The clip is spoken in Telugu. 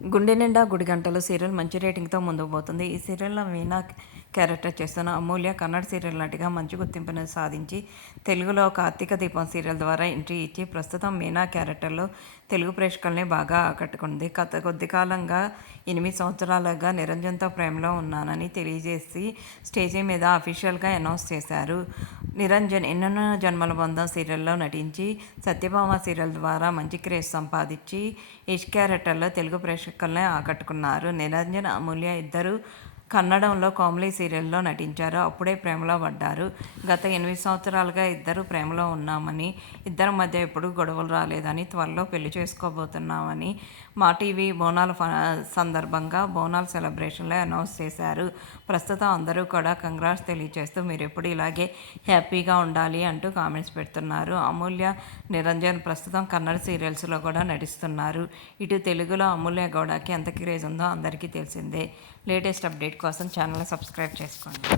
గుండె నిండా గుడి గంటలు సీరియల్ మంచి రేటింగ్తో ముందుకు పోతుంది. ఈ సీరియల్లో మీనా క్యారెక్టర్ చేస్తున్న అమూల్య కన్నడ సీరియల్ నటిగా మంచి గుర్తింపును సాధించి తెలుగులో కార్తీక దీపం సీరియల్ ద్వారా ఎంట్రీ ఇచ్చి ప్రస్తుతం మీనా క్యారెక్టర్లో తెలుగు ప్రేక్షకుల్ని బాగా ఆకట్టుకుంది. గత కొద్ది కాలంగా 8 సంవత్సరాలుగా నిరంజన్తో ప్రేమలో ఉన్నానని తెలియజేసి స్టేజీ మీద అఫీషియల్గా అనౌన్స్ చేశారు. నిరంజన్ ఎన్నెన్నో జన్మల బంధం సీరియల్లో నటించి సత్యభామ సీరియల్ ద్వారా మంచి క్రేజ్ సంపాదించి ఇష్ క్యారెక్టర్లో తెలుగు ప్రేక్షకుల్ని ఆకట్టుకున్నారు. నిరంజన్, అమూల్య ఇద్దరు కన్నడంలో కామెడీ సీరియల్లో నటించారు. అప్పుడే ప్రేమలో పడ్డారు. గత 8 సంవత్సరాలుగా ఇద్దరు ప్రేమలో ఉన్నామని, ఇద్దరి మధ్య ఎప్పుడూ గొడవలు రాలేదని, త్వరలో పెళ్లి చేసుకోబోతున్నామని మా టీవీ బోనాల సందర్భంగా బోనాల సెలబ్రేషన్లో అనౌన్స్ చేశారు. ప్రస్తుతం అందరూ కూడా కంగ్రాట్స్ తెలియజేస్తూ మీరు ఎప్పుడు ఇలాగే హ్యాపీగా ఉండాలి అంటూ కామెంట్స్ పెడుతున్నారు. అమూల్య, నిరంజన్ ప్రస్తుతం కన్నడ సీరియల్స్లో కూడా నటిస్తున్నారు. ఇటు తెలుగులో అమూల్య గౌడకి ఎంత క్రేజ్ ఉందో అందరికీ తెలిసిందే. లేటెస్ట్ అప్డేట్ కోసం ఛానల్ని సబ్స్క్రైబ్ చేసుకోండి.